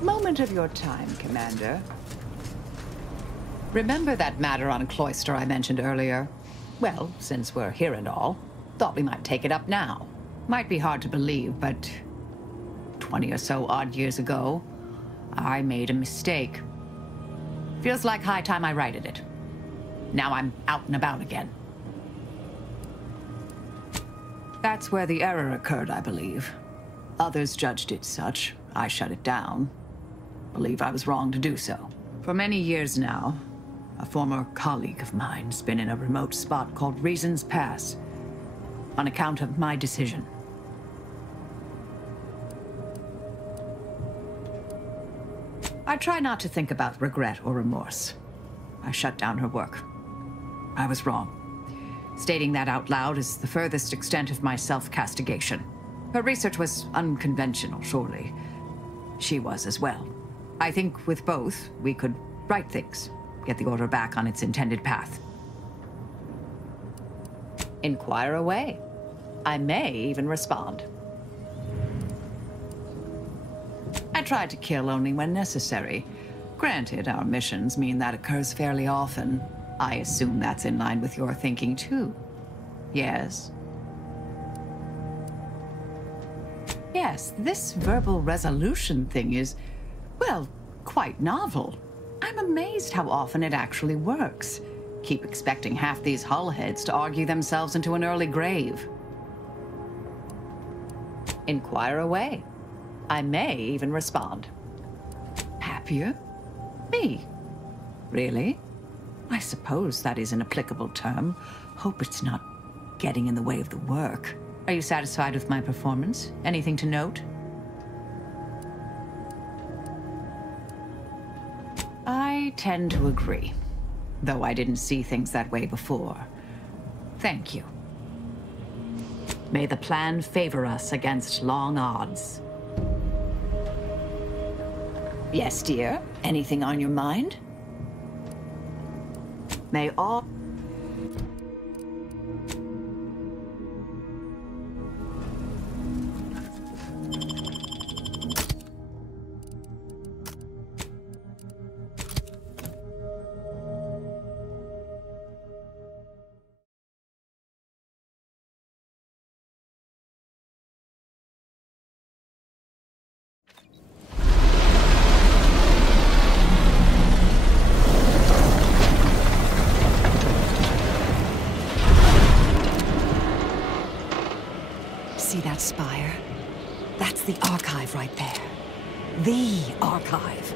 Moment of your time, Commander. Remember that matter on Cloister I mentioned earlier? Well, since we're here and all, thought we might take it up now. Might be hard to believe, but 20 or so odd years ago, I made a mistake. Feels like high time I righted it. Now I'm out and about again. That's where the error occurred, I believe. Others judged it such. I shut it down. Believe I was wrong to do so. For many years now, a former colleague of mine's been in a remote spot called Reasons Pass, on account of my decision. I try not to think about regret or remorse. I shut down her work. I was wrong. Stating that out loud is the furthest extent of my self-castigation. Her research was unconventional, surely. She was as well. I think with both, we could right things, get the Order back on its intended path. Inquire away. I may even respond. I try to kill only when necessary. Granted, our missions mean that occurs fairly often. I assume that's in line with your thinking, too. Yes? Yes, this verbal resolution thing is, well, quite novel. I'm amazed how often it actually works. Keep expecting half these hullheads to argue themselves into an early grave. Inquire away. I may even respond. Happier? Me? Really? I suppose that is an applicable term. Hope it's not getting in the way of the work. Are you satisfied with my performance? Anything to note? I tend to agree, though I didn't see things that way before. Thank you. May the plan favor us against long odds. Yes, dear. Anything on your mind? May all... See that spire? That's the archive right there. The archive.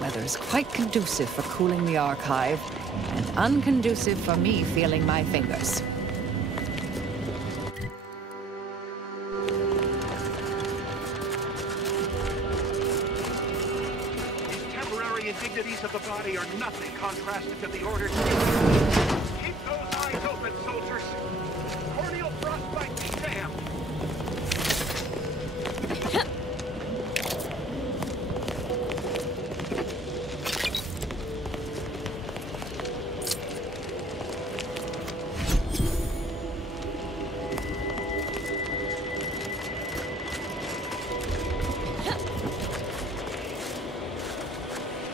Weather is quite conducive for cooling the archive, and unconducive for me feeling my fingers. These temporary indignities of the body are nothing contrasted to the Order's. Keep those eyes open, soldiers! Corneal frostbite sham!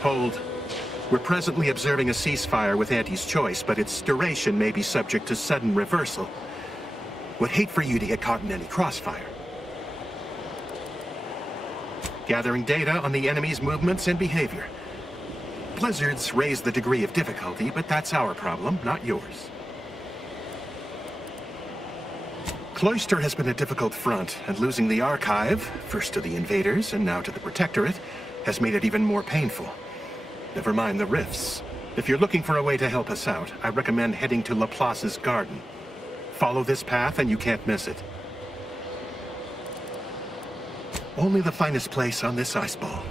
Hold. We're presently observing a ceasefire with Auntie's choice, but its duration may be subject to sudden reversal. Would hate for you to get caught in any crossfire. Gathering data on the enemy's movements and behavior. Blizzards raise the degree of difficulty, but that's our problem, not yours. Cloister has been a difficult front, and losing the Archive, first to the invaders and now to the Protectorate, has made it even more painful. Never mind the rifts. If you're looking for a way to help us out, I recommend heading to Laplace's garden. Follow this path and you can't miss it. Only the finest place on this ice ball.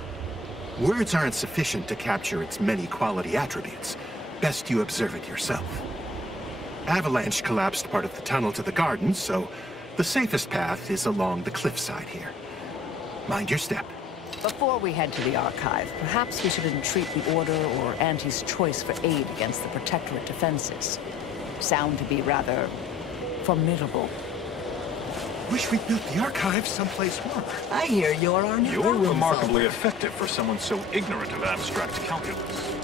Words aren't sufficient to capture its many quality attributes. Best you observe it yourself. Avalanche collapsed part of the tunnel to the garden, so the safest path is along the cliffside here. Mind your step. Before we head to the Archive, perhaps we should entreat the Order or Auntie's choice for aid against the Protectorate defenses. Sound to be rather formidable. Wish we'd built the Archive someplace warmer. I hear you're our new You're problem remarkably solver. effective for someone so ignorant of abstract calculus.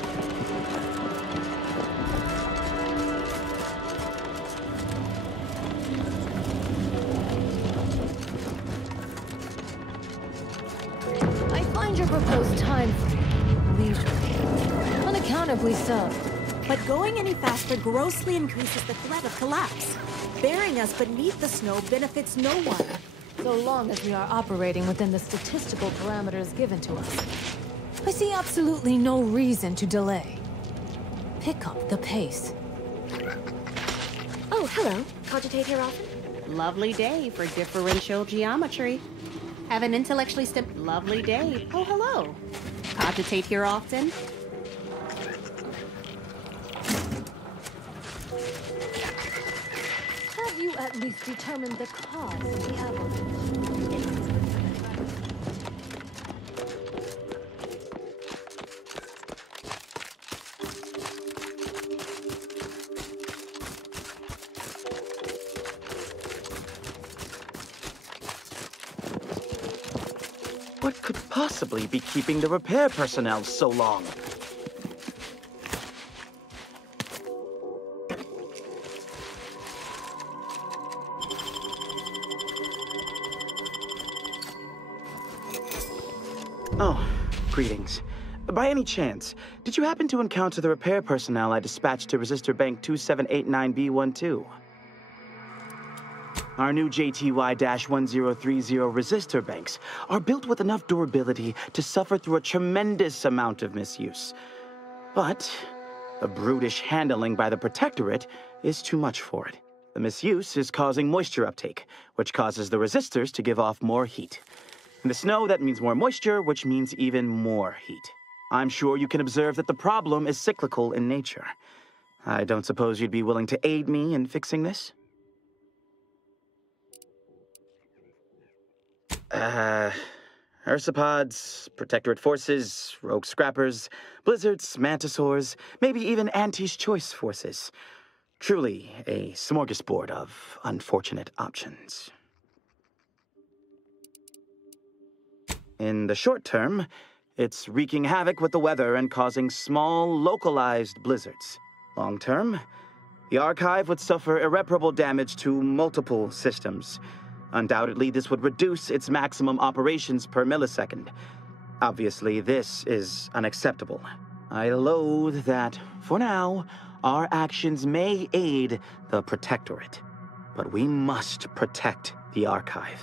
I find your proposed time frame leisurely. Unaccountably so. But going any faster grossly increases the threat of collapse. Burying us beneath the snow benefits no one. So long as we are operating within the statistical parameters given to us. I see absolutely no reason to delay. Pick up the pace. Oh, hello. Cogitate here often? Lovely day for differential geometry. Have an intellectually lovely day. Oh, hello. Cogitate here often? Have you at least determined the cause of the avalanche? What could possibly be keeping the repair personnel so long? Oh, greetings. By any chance, did you happen to encounter the repair personnel I dispatched to Resistor Bank 2789B12? Our new JTY-1030 resistor banks are built with enough durability to suffer through a tremendous amount of misuse. But the brutish handling by the Protectorate is too much for it. The misuse is causing moisture uptake, which causes the resistors to give off more heat. In the snow, that means more moisture, which means even more heat. I'm sure you can observe that the problem is cyclical in nature. I don't suppose you'd be willing to aid me in fixing this? Ursopods, Protectorate forces, rogue scrappers, blizzards, mantisaurs, maybe even Auntie's choice forces. Truly a smorgasbord of unfortunate options. In the short term, it's wreaking havoc with the weather and causing small, localized blizzards. Long term, the Archive would suffer irreparable damage to multiple systems. Undoubtedly, this would reduce its maximum operations per millisecond. Obviously, this is unacceptable. I loathe that, for now, our actions may aid the Protectorate, but we must protect the Archive.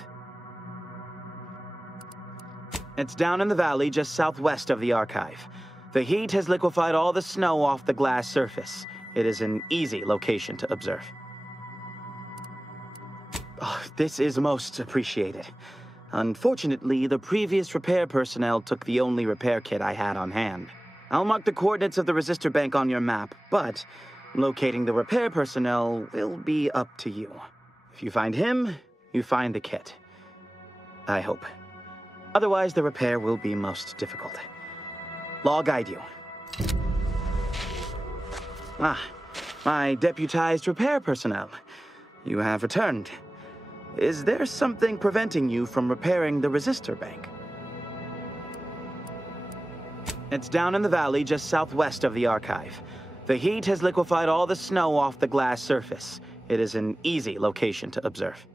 It's down in the valley just southwest of the Archive. The heat has liquefied all the snow off the glass surface. It is an easy location to observe. Oh, this is most appreciated. Unfortunately, the previous repair personnel took the only repair kit I had on hand. I'll mark the coordinates of the resistor bank on your map, but locating the repair personnel will be up to you. If you find him, you find the kit. I hope. Otherwise, the repair will be most difficult. I'll guide you. Ah, my deputized repair personnel. You have returned. Is there something preventing you from repairing the resistor bank? It's down in the valley just southwest of the archive. The heat has liquefied all the snow off the glass surface. It is an easy location to observe.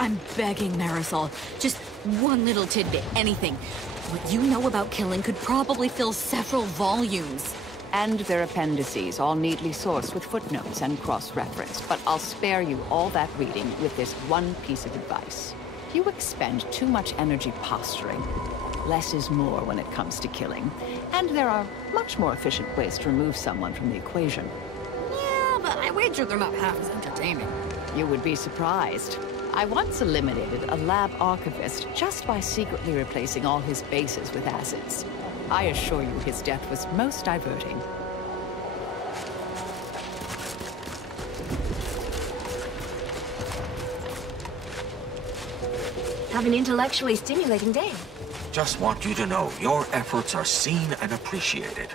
I'm begging, Marisol. Just one little tidbit, anything. What you know about killing could probably fill several volumes. And their appendices, all neatly sourced with footnotes and cross-referenced. But I'll spare you all that reading with this one piece of advice. You expend too much energy posturing. Less is more when it comes to killing. And there are much more efficient ways to remove someone from the equation. Yeah, but I wager they're not half as entertaining. You would be surprised. I once eliminated a lab archivist just by secretly replacing all his bases with acids. I assure you his death was most diverting. Have an intellectually stimulating day. Just want you to know your efforts are seen and appreciated.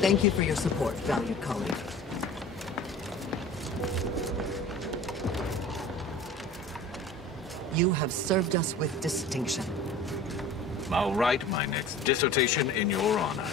Thank you for your support, valued colleague. You have served us with distinction. I'll write my next dissertation in your honor.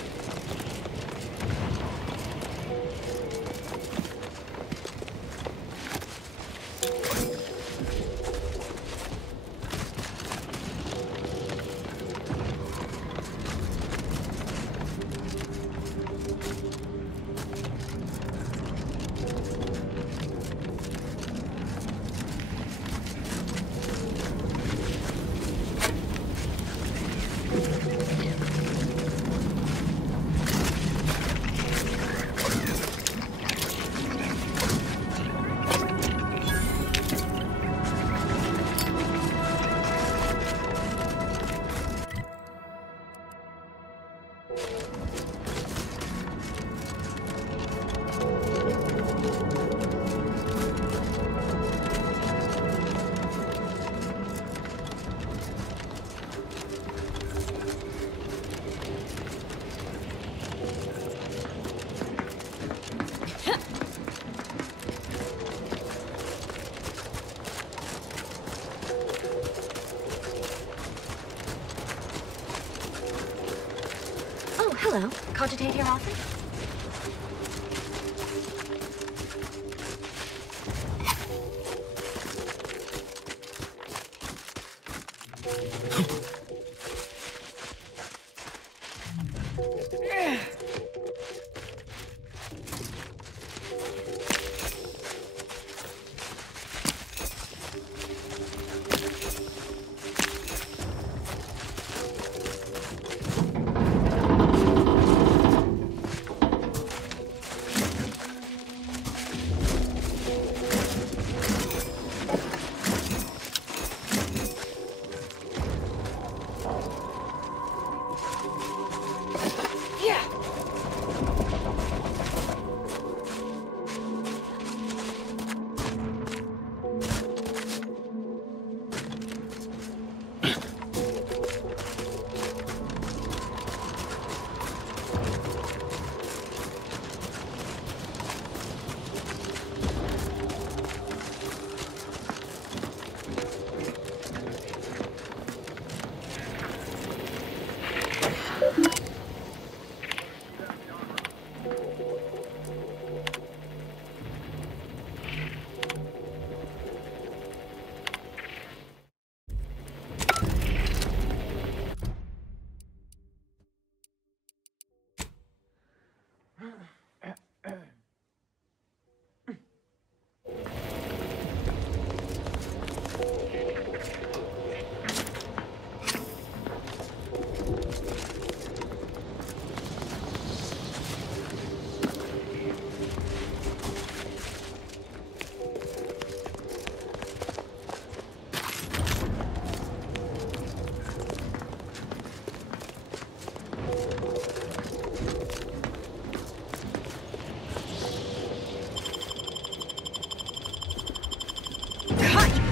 Hello. Cogitate here often?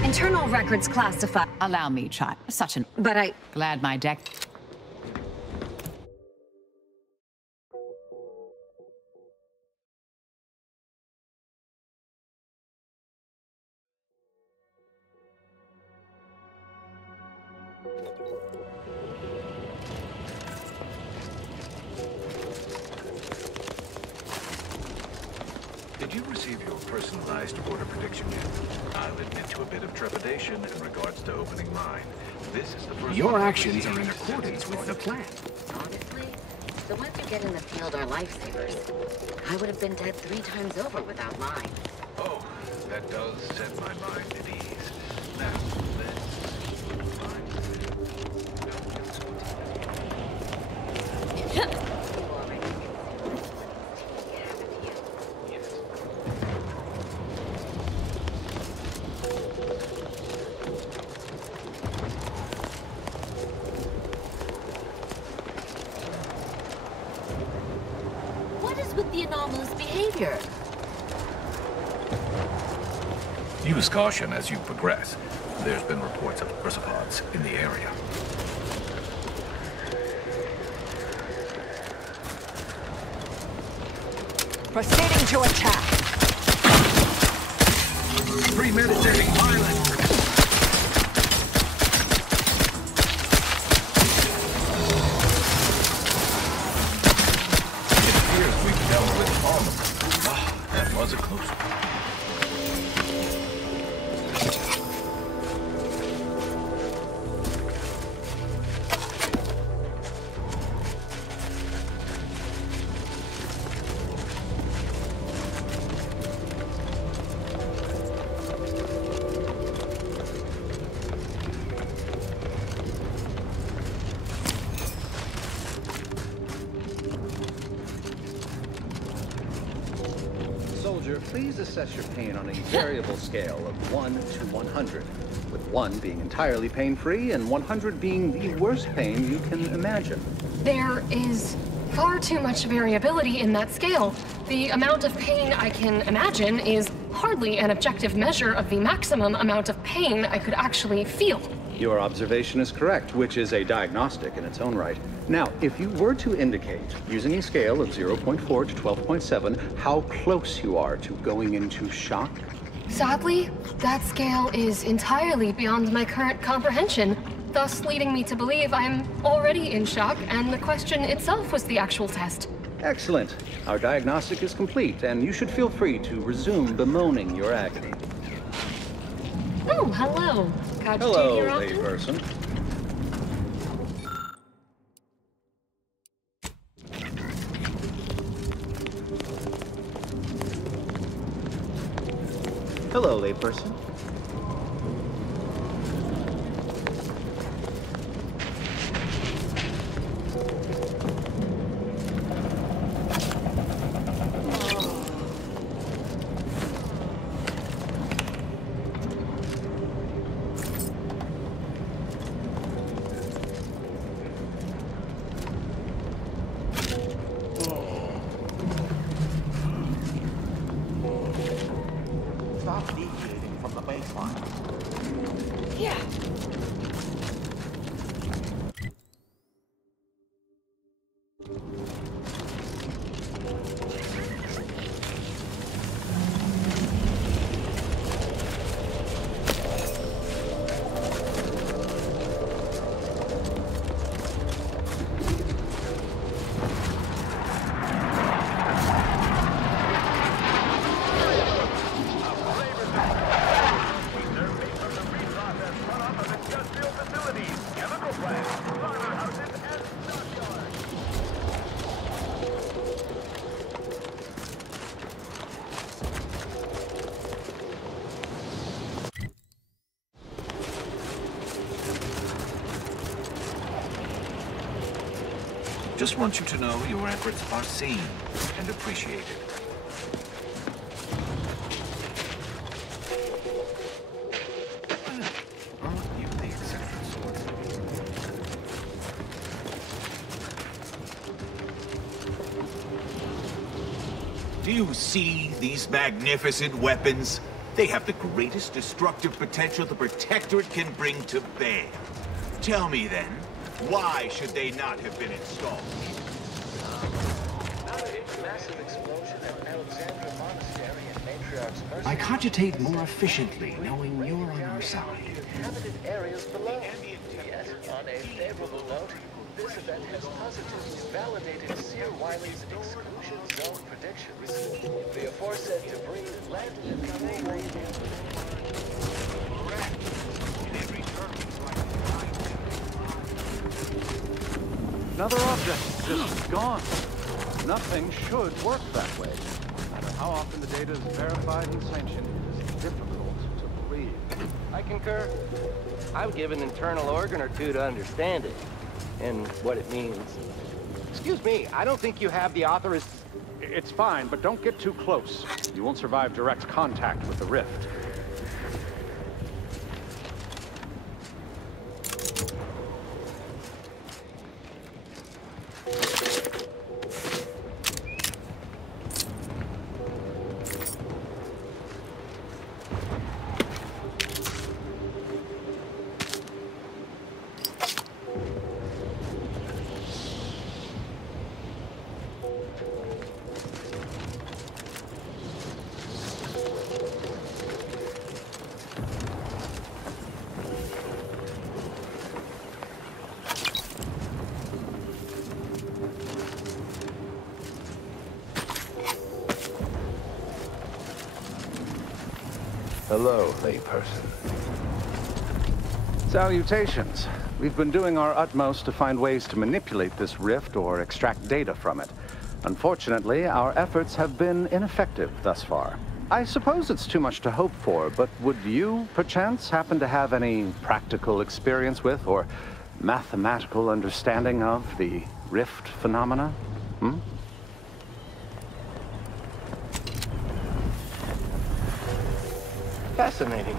Internal records classified. Allow me, child. Such an... But I... Glad my deck... Did you receive your personalized order prediction yet? I'll admit to a bit of trepidation in regards to opening mine. This is the first... Your actions are in accordance with the plan. Honestly, the ones you get in the field are lifesavers. I would have been dead 3 times over without mine. Oh, that does set my mind at ease. Now, What is with the anomalous behavior? use caution as you progress. There's been reports of Persepods in the area. Proceeding to attack. Premeditating violence. It appears we've dealt with all of them. Ah, that was a close one. Soldier, please assess your pain on a variable scale of 1 to 100, with 1 being entirely pain-free and 100 being the worst pain you can imagine. There is far too much variability in that scale. The amount of pain I can imagine is hardly an objective measure of the maximum amount of pain I could actually feel. Your observation is correct, which is a diagnostic in its own right. Now, if you were to indicate, using a scale of 0.4 to 12.7, how close you are to going into shock? Sadly, that scale is entirely beyond my current comprehension, thus leading me to believe I'm already in shock, and the question itself was the actual test. Excellent. Our diagnostic is complete, and you should feel free to resume bemoaning your agony. Oh, hello. Hello, layperson. Hello, layperson. Stop deviating from the baseline. Yeah. Just want you to know your efforts are seen and appreciated. Aren't you the eccentric sort? Do you see these magnificent weapons? They have the greatest destructive potential the Protectorate can bring to bear. Tell me then, why should they not have been installed? Massive explosion at Alexandra Monastery and Matriarch's Mercy. I cogitate more efficiently knowing you're on our side. Inhabited areas below. Yet, on a favorable note, this event has positively validated Seer Wiley's exclusion zone predictions. The aforesaid debris landed in the doorway. Another object just gone. Nothing should work that way. No matter how often the data is verified and sanctioned, it is difficult to believe. I concur. I would give an internal organ or two to understand it, and what it means. Excuse me, I don't think you have the authorization. It's fine, but don't get too close. You won't survive direct contact with the rift. Hello, layperson. Salutations. We've been doing our utmost to find ways to manipulate this rift or extract data from it. Unfortunately, our efforts have been ineffective thus far. I suppose it's too much to hope for, but would you, perchance, happen to have any practical experience with or mathematical understanding of the rift phenomena? Fascinating.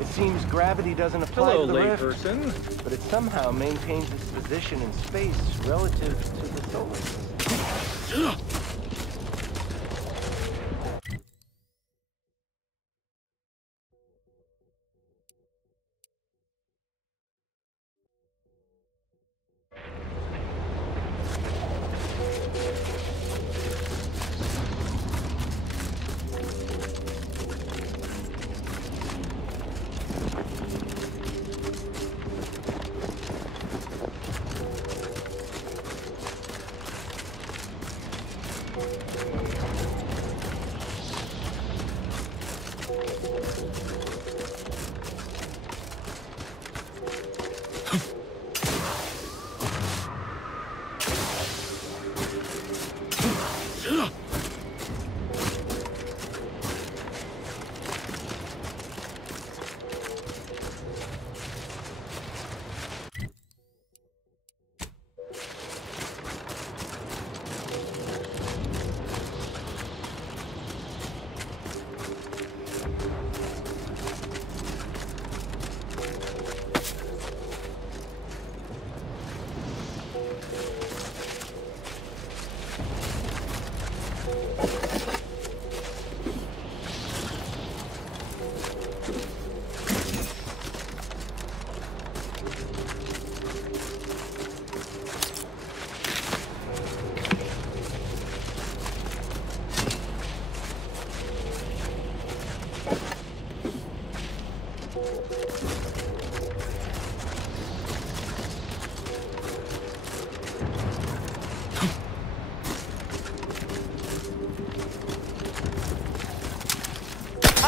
It seems gravity doesn't apply to the rift, layperson. but it somehow maintains its position in space relative to the solar system.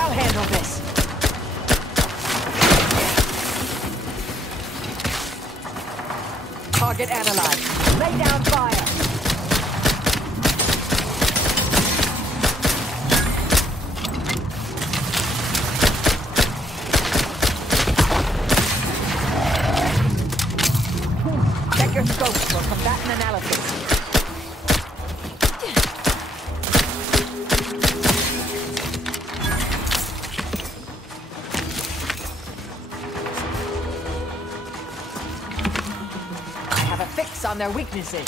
I'll handle this. Target analyzed. Lay down fire. Check your scopes for combatant analysis. On their weaknesses.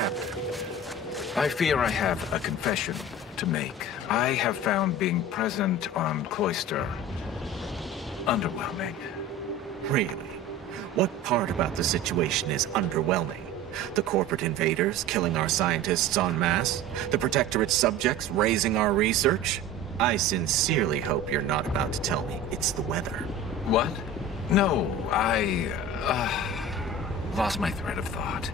Captain, I fear I have a confession to make. I have found being present on Cloister underwhelming. Really? What part about the situation is underwhelming? The corporate invaders killing our scientists en masse? The Protectorate's subjects raising our research? I sincerely hope you're not about to tell me it's the weather. What? No, I lost my thread of thought.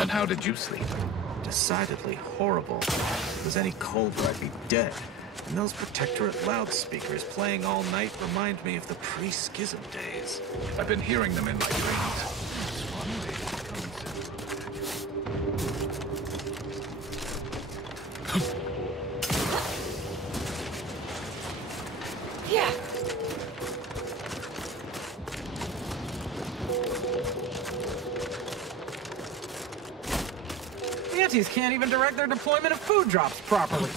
And how did you sleep? Decidedly horrible. If it was any colder, I'd be dead. And those Protectorate loudspeakers playing all night remind me of the pre-schism days. I've been hearing them in my dreams. Yeah. Antis can't even direct their deployment of food drops properly.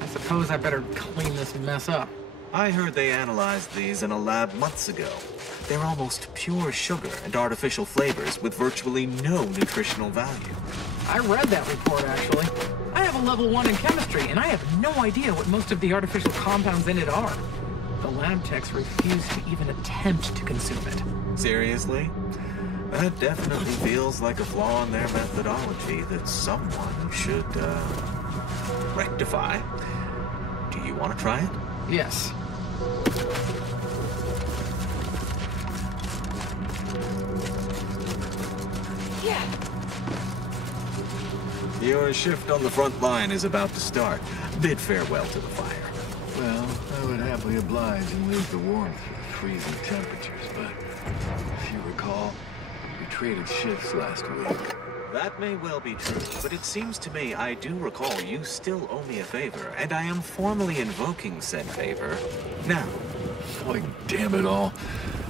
I suppose I better clean this mess up. I heard they analyzed these in a lab months ago. They're almost pure sugar and artificial flavors with virtually no nutritional value. I read that report, actually. I have a level 1 in chemistry, and I have no idea what most of the artificial compounds in it are. The lab techs refuse to even attempt to consume it. Seriously? That definitely feels like a flaw in their methodology that someone should, rectify. Do you want to try it? Yes. Yeah. Your shift on the front line is about to start. Bid farewell to the fire. Well, I would happily oblige and leave the warmth with freezing temperatures, but if you recall, we traded shifts last week. That may well be true, but it seems to me I do recall you still owe me a favor, and I am formally invoking said favor now. Like, damn it all.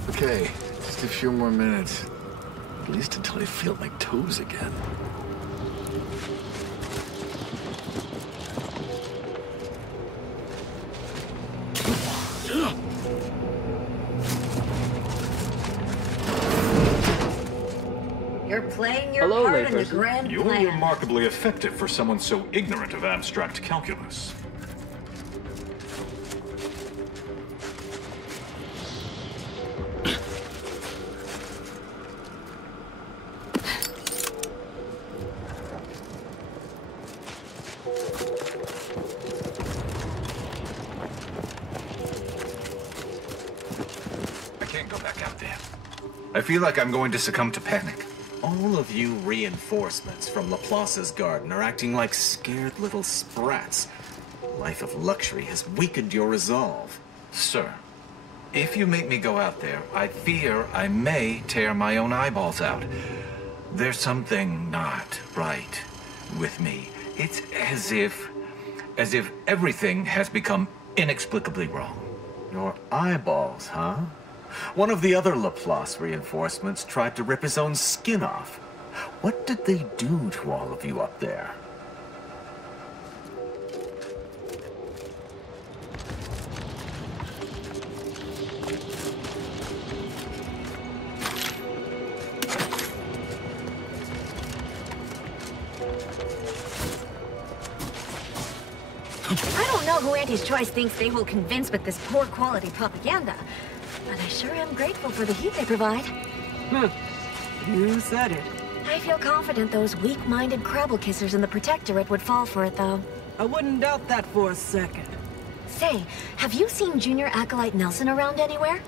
Okay, just a few more minutes. At least until I feel my toes again. You're playing your part in the grand You're plan. remarkably effective for someone so ignorant of abstract calculus. can't go back out there. I feel like I'm going to succumb to panic. All of you reinforcements from Laplace's garden are acting like scared little sprats. Life of luxury has weakened your resolve. Sir, if you make me go out there, I fear I may tear my own eyeballs out. There's something not right with me. It's as if everything has become inexplicably wrong. Your eyeballs, huh? One of the other Laplace reinforcements tried to rip his own skin off. What did they do to all of you up there? I don't know who Auntie's Choice thinks they will convince with this poor quality propaganda, but I sure am grateful for the heat they provide. You said it. I feel confident those weak-minded crabble kissers in the Protectorate would fall for it, though. I wouldn't doubt that for a second. Say, have you seen Junior Acolyte Nelson around anywhere?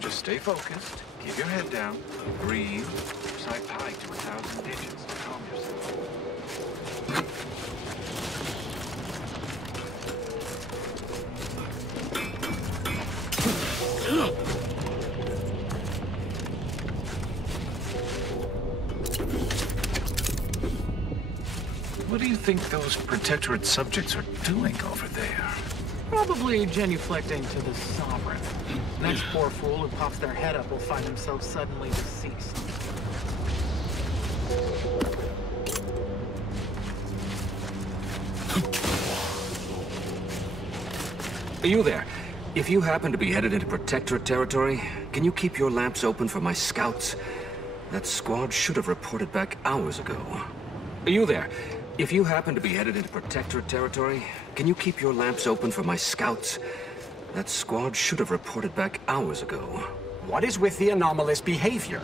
Just stay focused, keep your head down, breathe, recite pi to 1,000 digits, calm yourself. What do you think those Protectorate subjects are doing over there? Probably genuflecting to the Sovereign. Next poor fool who pops their head up will find himself suddenly deceased. You there. If you happen to be headed into Protectorate territory, can you keep your lamps open for my scouts? That squad should have reported back hours ago. You there. If you happen to be headed into Protectorate territory, can you keep your lamps open for my scouts? That squad should have reported back hours ago. What is with the anomalous behavior?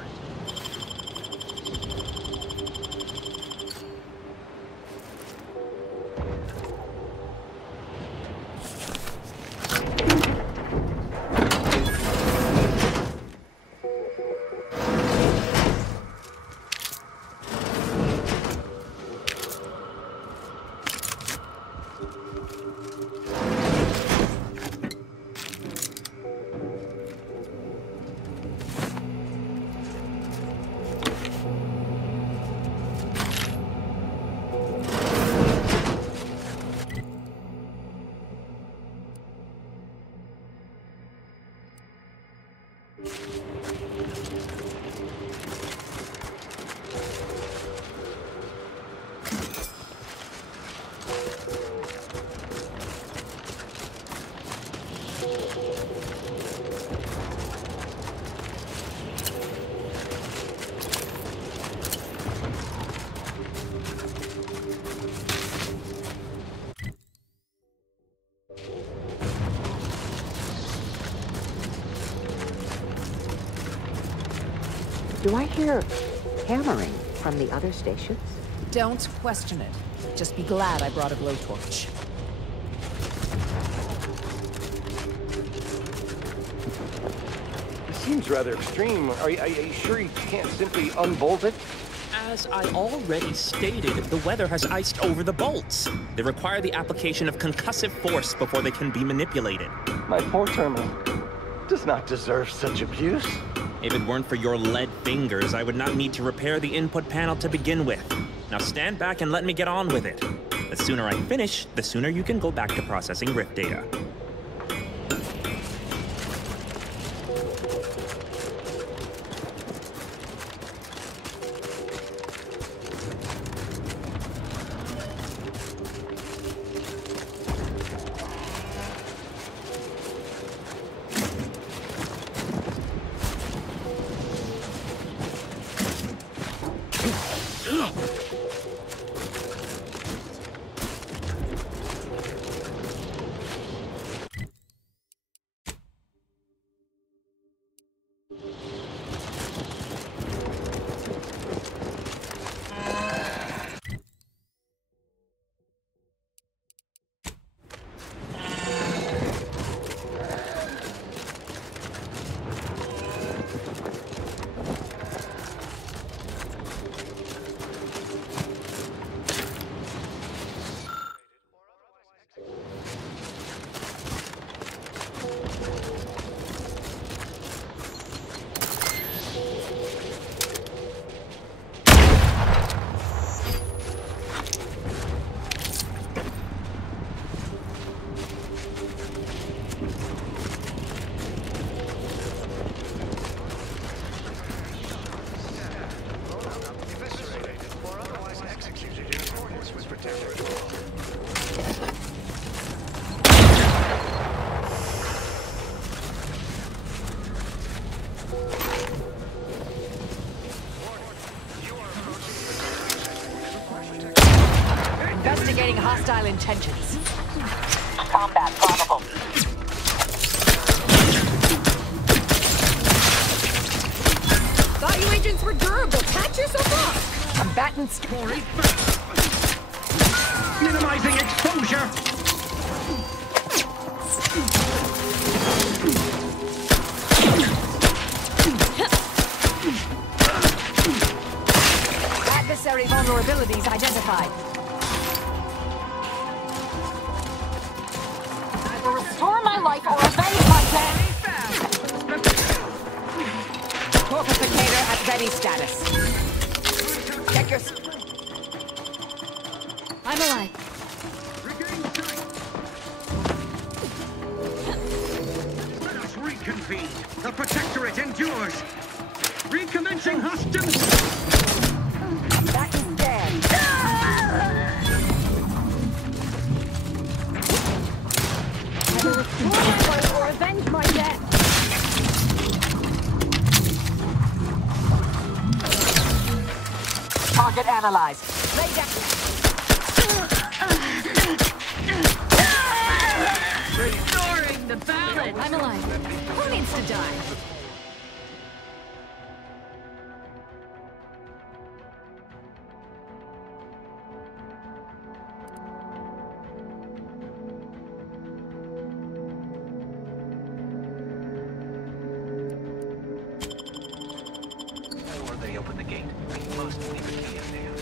Do I hear hammering from the other stations? Don't question it. Just be glad I brought a blowtorch. This seems rather extreme. Are you sure you can't simply unbolt it? As I already stated, the weather has iced over the bolts. They require the application of concussive force before they can be manipulated. My poor terminal does not deserve such abuse. If it weren't for your lead fingers, I would not need to repair the input panel to begin with. Now stand back and let me get on with it. The sooner I finish, the sooner you can go back to processing rift data. Investigating hostile intentions. Combat probable. Thought you agents were durable. Patch yourself up. Combatants. Minimizing exposure. Adversary vulnerabilities identified. Either restore my life or avenge my death. Corpificator at ready status. Check your... I'm alive. Let us reconvene. The Protectorate endures. Recommencing hostility. Back and stand. Either restore my life or avenge my death. Target analyzed. Lay down. Restoring the balance. I'm alive. Who needs to die? Before they open the gate, we must leave a key in there.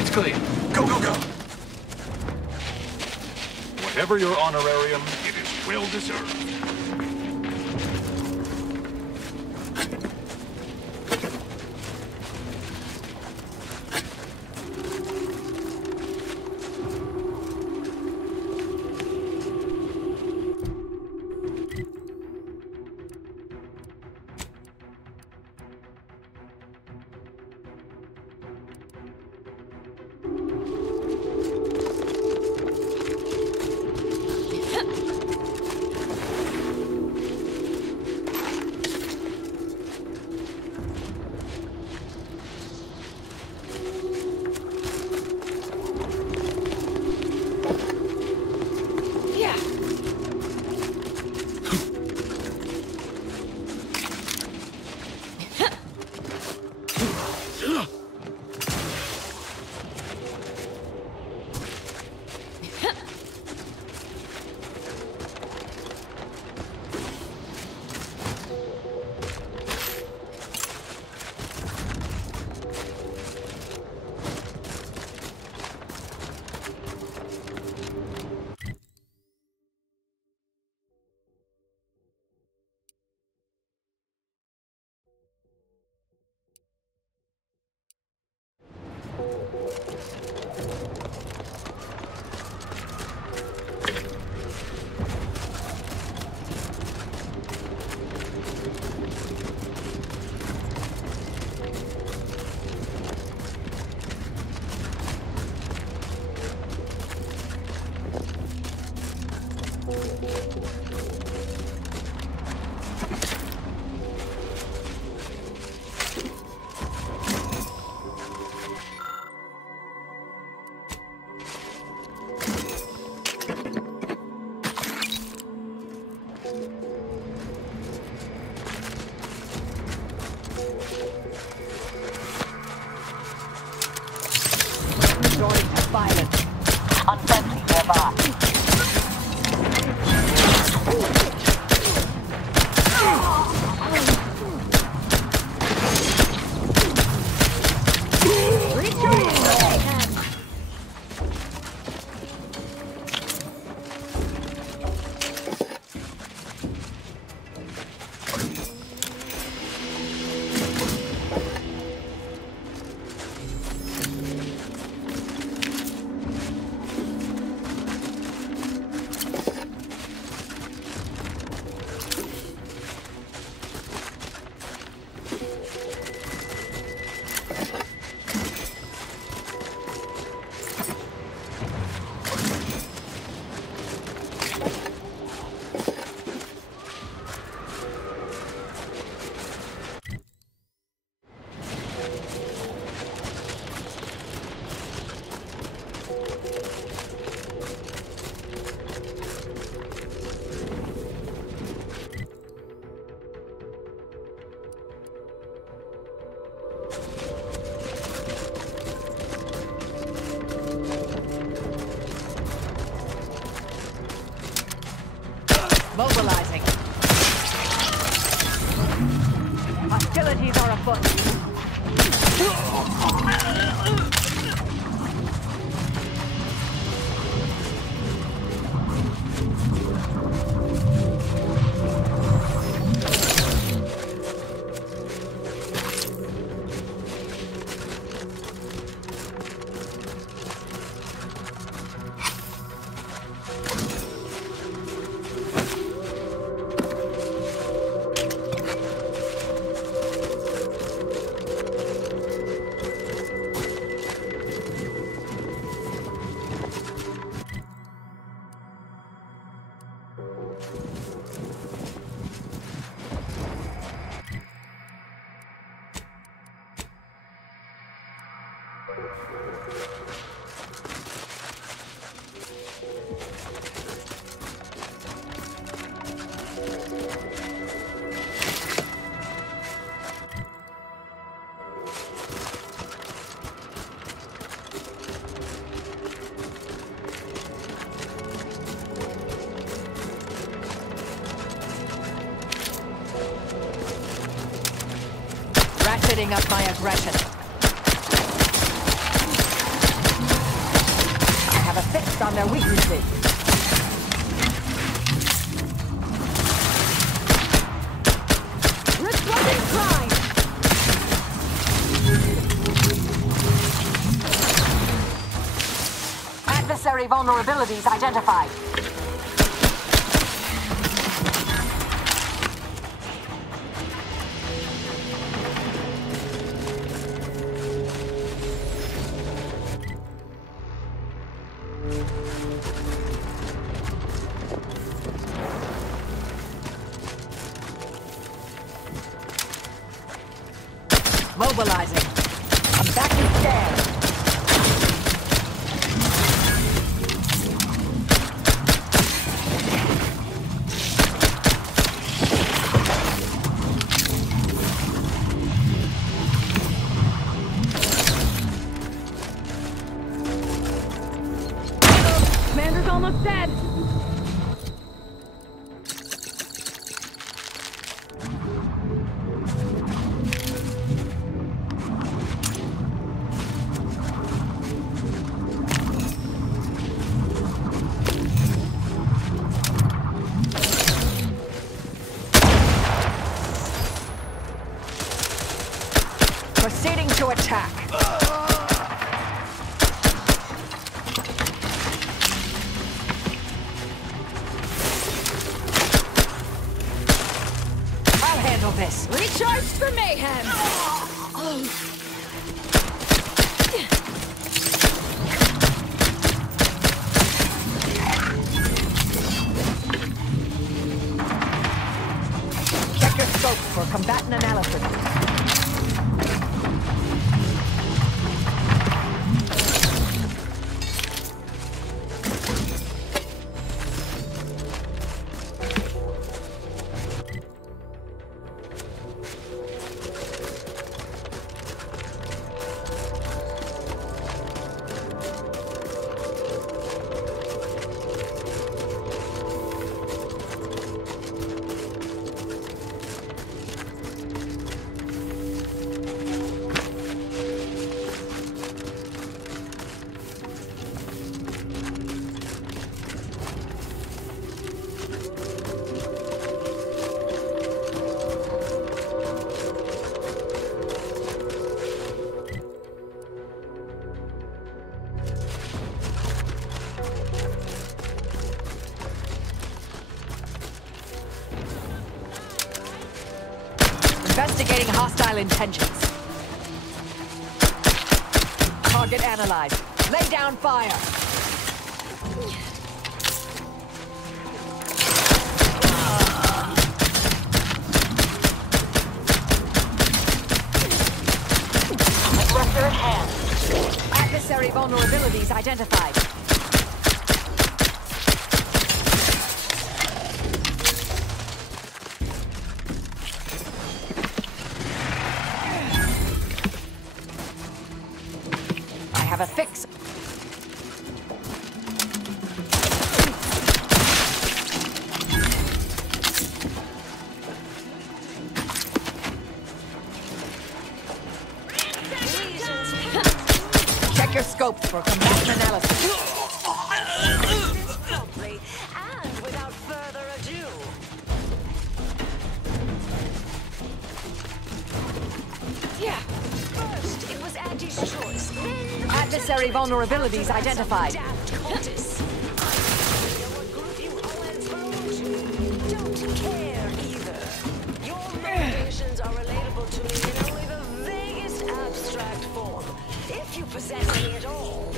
It's clear. Go, go, go! Whatever your honorarium, it is well deserved. Violence. Unfriendly nearby. Mobilizing. Hostilities are afoot. Ratcheting up my aggression. fix on their weaknesses. Let's run in prime! Adversary vulnerabilities identified. Mobilizing. I'm back to stand. Commander's almost dead. Proceeding to attack. I'll handle this. Recharge for mayhem. Check your scope for combatant analysis. Investigating hostile intentions. Target analyzed. Lay down fire. Aggressor at hand. Adversary vulnerabilities identified. A fix. Check your scope for combatant analysis. And without further ado. Yeah. First, it was Andy's choice. Adversary vulnerabilities identified. Don't care either. Your motivations are relatable to me in only the vaguest abstract form, if you possess any at all.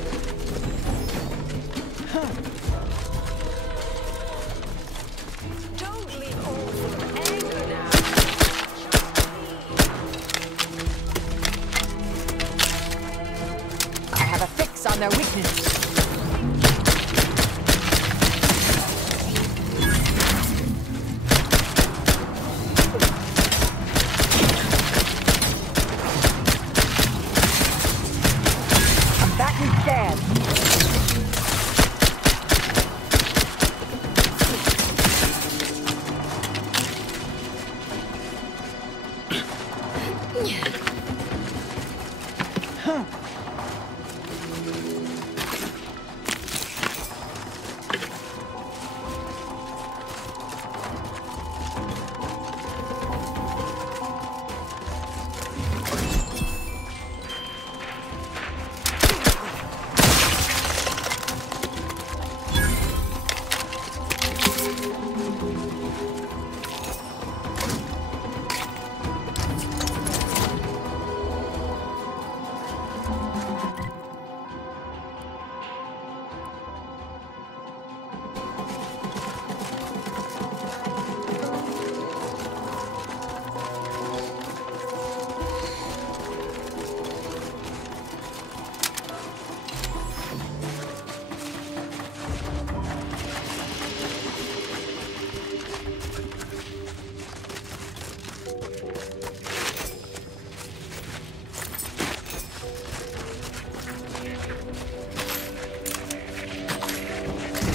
Don't leave all full of anger now. I have a fix on their weakness. I'm back in stand.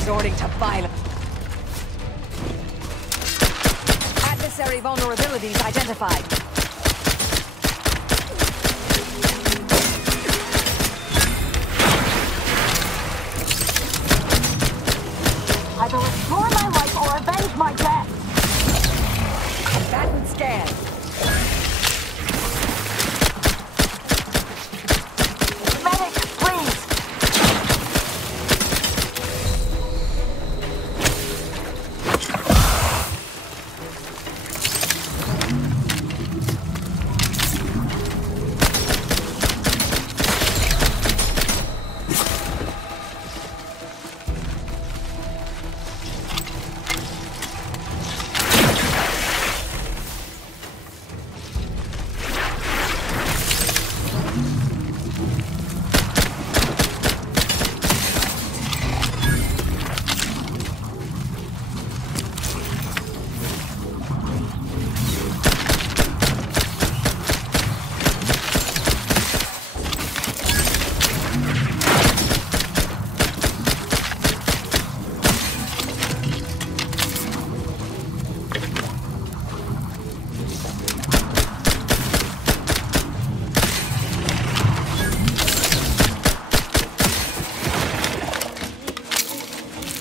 resorting to violence. Adversary vulnerabilities identified. Either restore my life or avenge my death! Combatant scan. Medic, please!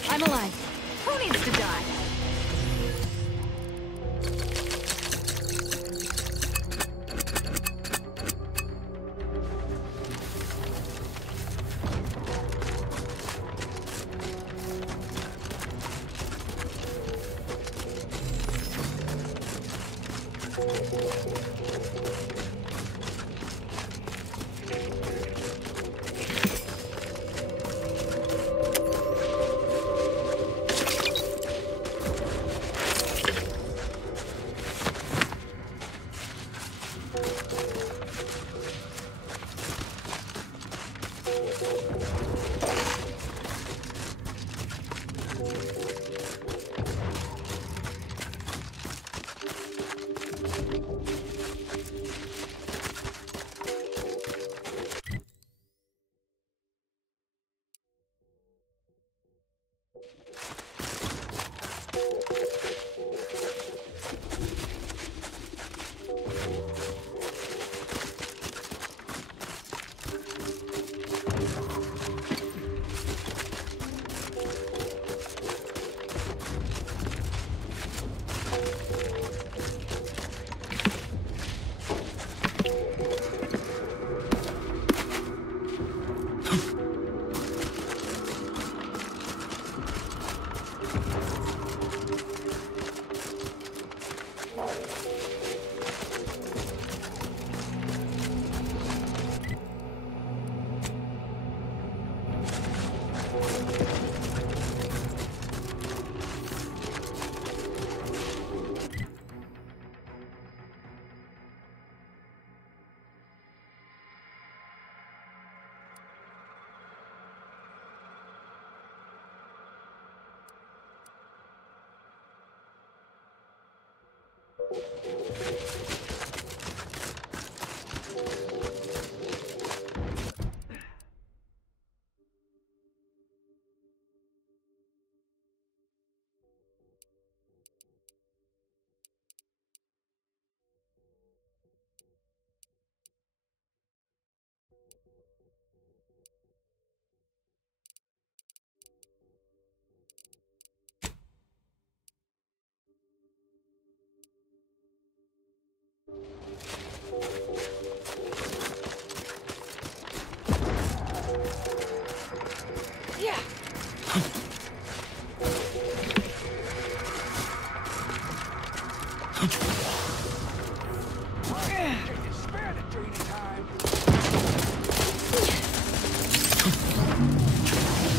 I'm alive. Who needs to die?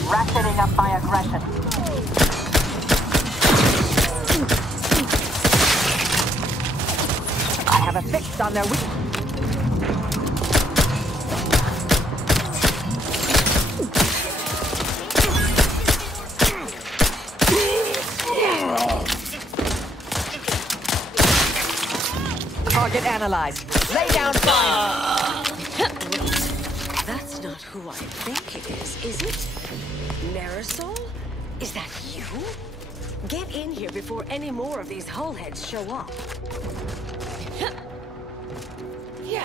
Ratcheting up my aggression. I have a fix on their weak. Target analyzed. Lay down fire. That's not who I think it is it? Marisol? Is that you? Get in here before any more of these hullheads show up. Yeah.